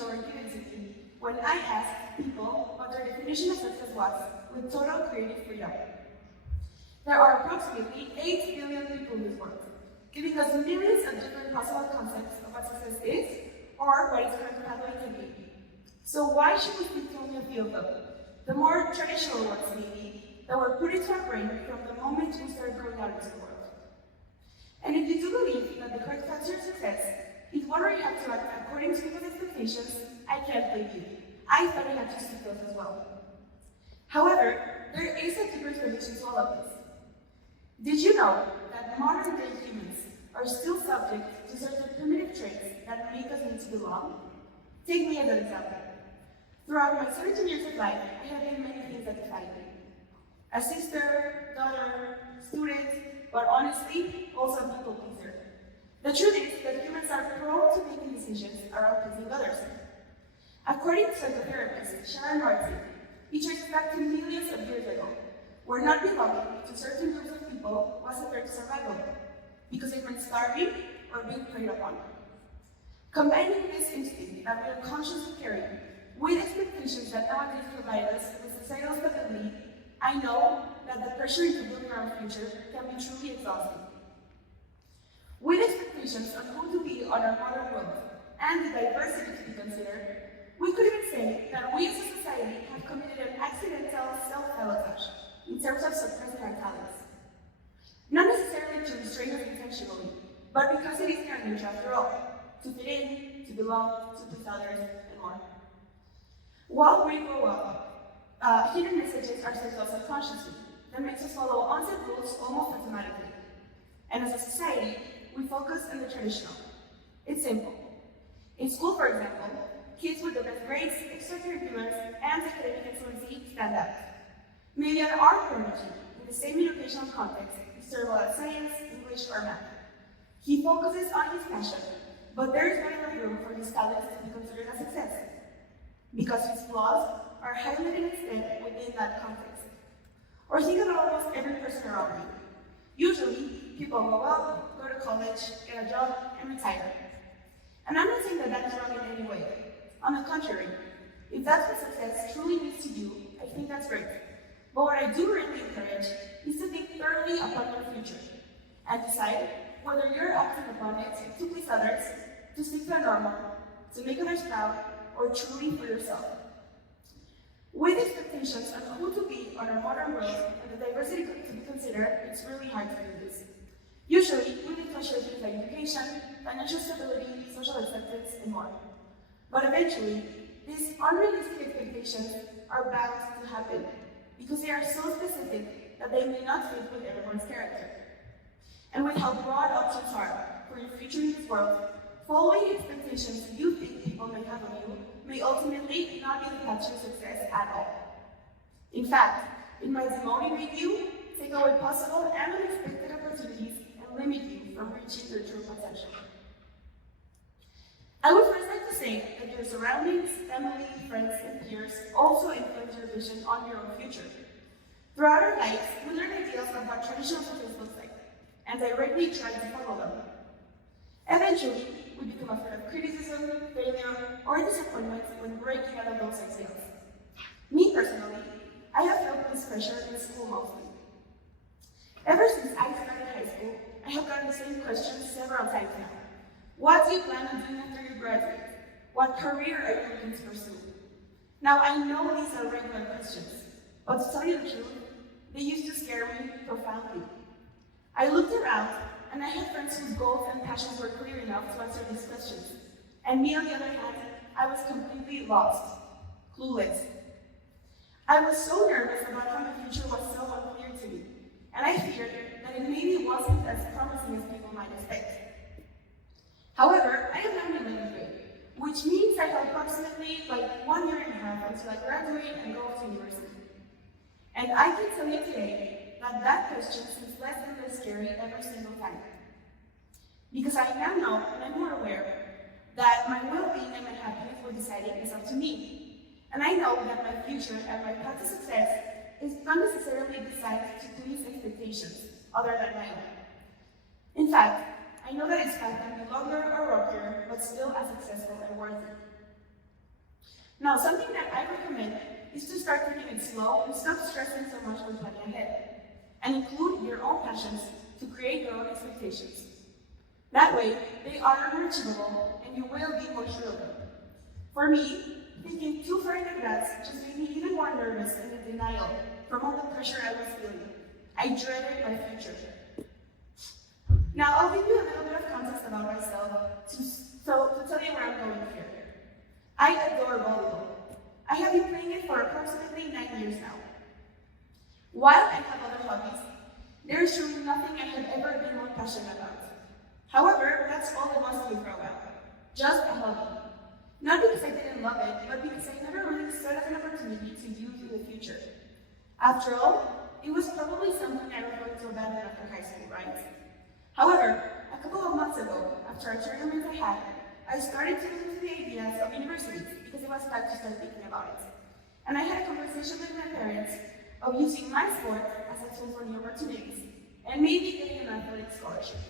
definitions that were given to me when I asked people what their definition of success was with total creative freedom. There are approximately 8 billion people in this world, giving us millions of different possible concepts of what success is or what its current pathway can be. So why should we speak to only a few of them? The more traditional ones, maybe, that were put into our brain from the moment we started growing out into the world. And if you do believe that the correct answer to success is what we have to act according to people's expectations, I can't blame you. I thought I had to stick those as well. However, there is a deeper explanation to all of this. Did you know that modern-day humans are still subject to certain primitive traits that make us need to belong? Take me as an example. Throughout my 17 years of life, I have been many things that define me. A sister, daughter, student, but honestly, also a people pleaser. The truth is that humans are prone to making decisions around pleasing others. According to psychotherapist Sharon Martin, he traced back to millions of years ago, where not belonging to certain groups of people was a threat to survival, because it meant starving or being preyed upon. Combining this instinct that we unconsciously carry with expectations that nowadays provide us with societal stability, I know that the pressure into building our future can be truly exhausting. With expectations on who to be on our modern world and the diversity to be considered, we could even say that we as a society have committed an accidental self-sabotage in terms of suppressing our talents. Not necessarily to restrain us intentionally, but because it is in our nature after all, to fit in, to belong, to please others, and more. While we grow up, hidden messages are sent to us subconsciously that makes us follow unsaid rules almost automatically. And as a society, we focus on the traditional. It's simple. In school, for example, kids with the best grades, extracurriculars, and academic excellency stand out. Maybe at our community, in the same educational context, he's terrible at science, English, or math. He focuses on his passion, but there is not enough room for his talents to be considered a success, because his flaws are highlighted instead within that context. Or think about almost every person around you. Usually, people go out, go to college, get a job, and retire. And I'm not saying that that is wrong in any way. On the contrary, if that's what success truly means to you, I think that's great. But what I do really encourage is to think thoroughly upon your future and decide whether you're acting upon it to please others, to stick to a normal, to make others proud, or truly for yourself. With expectations on who to be on our modern world and the diversity to be considered, it's really hard to do this. Usually, we need to ensure things like education, financial stability, social acceptance, and more. But eventually, these unrealistic expectations are bound to happen because they are so specific that they may not fit with everyone's character. And with how broad options are for your future in this world, following expectations you think people may have of you may ultimately not be the path to success at all. In fact, it might demotivate you, take away possible and unexpected opportunities, and limit you from reaching your true potential. I would first like to say that your surroundings, family, friends, and peers also influence your vision on your own future. Throughout our lives, we learn ideas of what traditional success looks like, and directly try to follow them. Eventually, we become afraid of criticism, failure, or disappointment when breaking out of those ideals. Me personally, I have felt this pressure in school mostly. Ever since I started high school, I have gotten the same question several times now. What do you plan on doing after you graduate? What career are you looking to pursue? Now, I know these are regular questions, but to tell you the truth, they used to scare me profoundly. I looked around, and I had friends whose goals and passions were clear enough to answer these questions. And me, on the other hand, I was completely lost, clueless. I was so nervous about how my future was so unclear to me, and I feared that it maybe wasn't as promising as people might expect. However, I am now in 11th grade, which means I have approximately 1 year and a half until I graduate and go off to university. And I can tell you today that that question seems less and less scary every single time. Because I now know, and I'm more aware, that my well-being and my happiness with deciding is up to me. And I know that my future and my path to success is not necessarily designed to please expectations other than my own. In fact, I know that its path can be longer or rockier, but still as successful and worthy. Now, something that I recommend is to start taking it slow and stop stressing so much when planning ahead, and include your own passions to create your own expectations. That way, they are more achievable and you will be more sure of them. For me, thinking too far in advance just made me even more nervous and in denial from all the pressure I was feeling. I dreaded my future. Now, I'll give you a little bit of context about myself to tell you where I'm going here. I adore volleyball. I have been playing it for approximately 9 years now. While I have other hobbies, there is truly nothing I have ever been more passionate about. However, that's all it was to me for a while. Just a hobby. Not because I didn't love it, but because I never really saw it as an opportunity to use in the future. After all, it was probably something I was going to abandon after high school, right? However, a couple of months ago, after a tournament I had, I started to look into the ideas of universities because it was time to start thinking about it. And I had a conversation with my parents of using my sport as a tool for new opportunities, and maybe getting an athletic scholarship.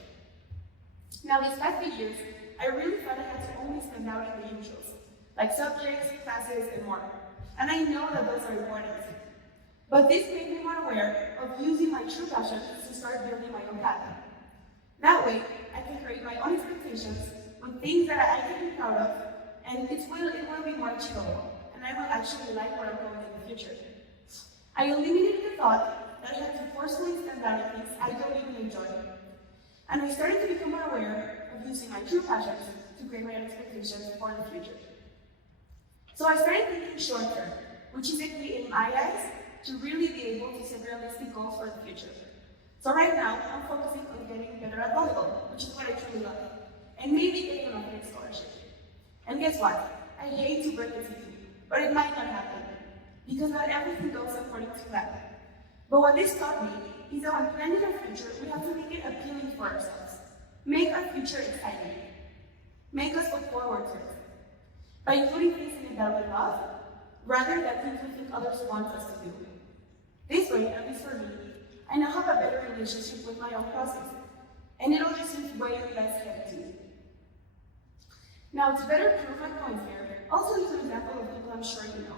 Now, these past few years, I really thought I had to only spend out in the usuals, like subjects, classes, and more. And I know that those are important. But this made me more aware of using my true passion to start building my own path. That way, I can create my own expectations with things that I can be proud of, and it will be more achievable, and I will actually like where I'm going in the future. I eliminated the thought that I had to forcefully stand out in things I don't even enjoy. And I started to become more aware of using my true passions to create my own expectations for the future. So I started thinking short term, which is a key in my eyes to really be able to set realistic goals for the future. So right now, I'm focusing on getting better at volleyball, which is what I truly love, and maybe getting an athletic scholarship. And guess what? I hate to break it to you, but it might not happen, because not everything goes according to plan. But what this taught me is that when planning our future, we have to make it appealing for ourselves. Make our future exciting. Make us look forward to it. By including things in it that we love, rather than things we think others want us to do. This way, at least for me, I now have a better relationship with my own process, and it all just seems way less heavy. Now, to better prove my point here, also use an example of people I'm sure you know.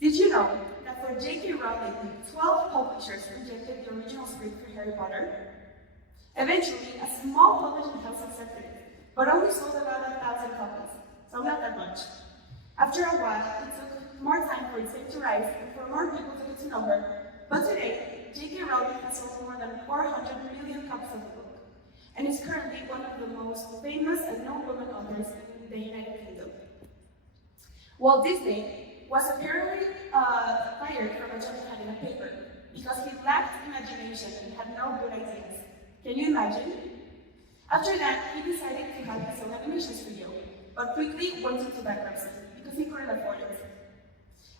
Did you know that for J.K. Rowling, 12 publishers rejected the original script for Harry Potter? Eventually, a small publishing house accepted it, but only sold about 1,000 copies, so not that much. After a while, it took more time for its fame to rise and for more people to get to know her, but today, J.K. Rowling has sold more than 400 million copies of the book, and is currently one of the most famous and known women authors in the United Kingdom. Walt Disney was apparently fired from a job he had in a paper because he lacked imagination and had no good ideas. Can you imagine? After that, he decided to have his own animation studio, but quickly went into bankruptcy because he couldn't afford it.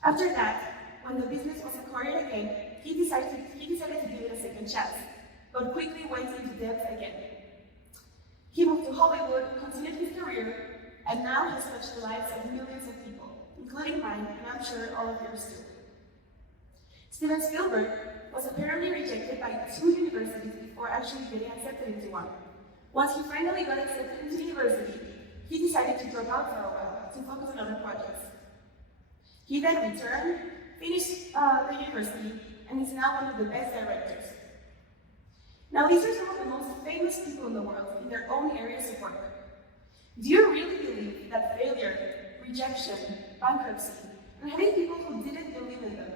After that, when the business was acquired again, he decided to give it a second chance, but quickly went into debt again. He moved to Hollywood, continued his career, and now has touched the lives of millions of people, including mine, and I'm sure all of yours too. Steven Spielberg was apparently rejected by 2 universities before actually getting accepted into one. Once he finally got accepted into university, he decided to drop out for a while to focus on other projects. He then returned, finished the university, and is now one of the best directors. Now, these are some of the most famous people in the world in their own areas of work. Do you really believe that failure, rejection, bankruptcy, and having people who didn't believe in them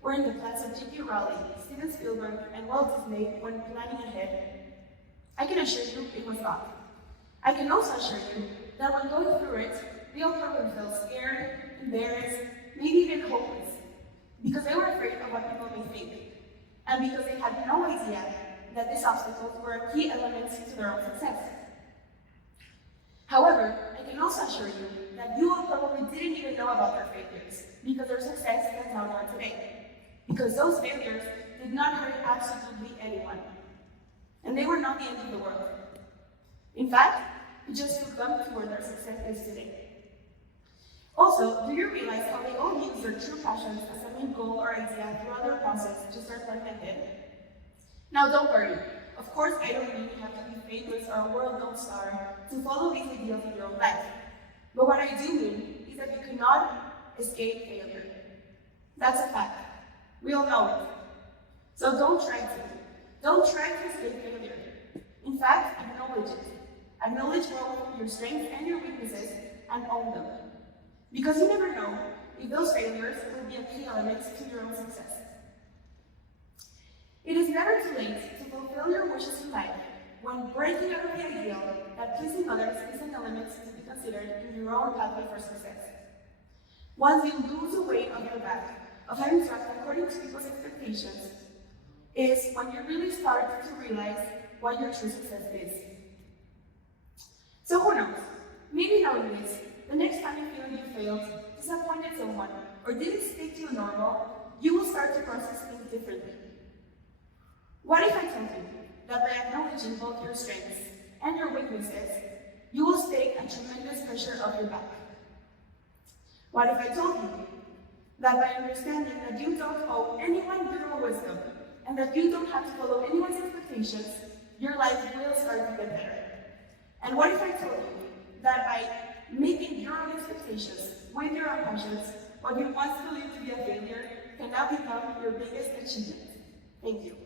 were in the plans of J.K. Rowling, Steven Spielberg, and Walt Disney when planning ahead? I can assure you it was not. I can also assure you that when going through it, they all probably felt scared, embarrassed, maybe even hopeless, because they were afraid of what people may think, and because they had no idea that these obstacles were key elements to their own success. However, I can also assure you that you all probably didn't even know about their failures, because their success stands out more today, because those failures did not hurt absolutely anyone, and they were not the end of the world. In fact, it just took them to where their success is today. Also, do you realize how they all use their true passions as a main goal or idea throughout their process to start planning ahead? Now, don't worry. Of course, I don't mean you have to be famous or a world-known star to follow these ideals in your own life. But what I do mean is that you cannot escape failure. That's a fact. We all know it. So don't try to. Don't try to escape failure. In fact, acknowledge it. Acknowledge both your strengths and your weaknesses and own them. Because you never know if those failures will be a key element to your own success. It is never too late to fulfill your wishes in life when breaking out of the ideal that pleasing others is an element to be considered in your own pathway for success. Once you lose the weight on your back of having to act according to people's expectations, is when you really start to realize what your true success is. So who knows? Maybe knowing this, the next time you feel you failed, disappointed someone, or didn't speak to you normal, you will start to process things differently. What if I told you that by acknowledging both your strengths and your weaknesses, you will take a tremendous pressure off your back? What if I told you that by understanding that you don't owe anyone your wisdom, and that you don't have to follow anyone's expectations, your life will start to get better? And what if I told you that by meeting your own expectations with your own passions, what you once believed to be a failure can now become your biggest achievement? Thank you.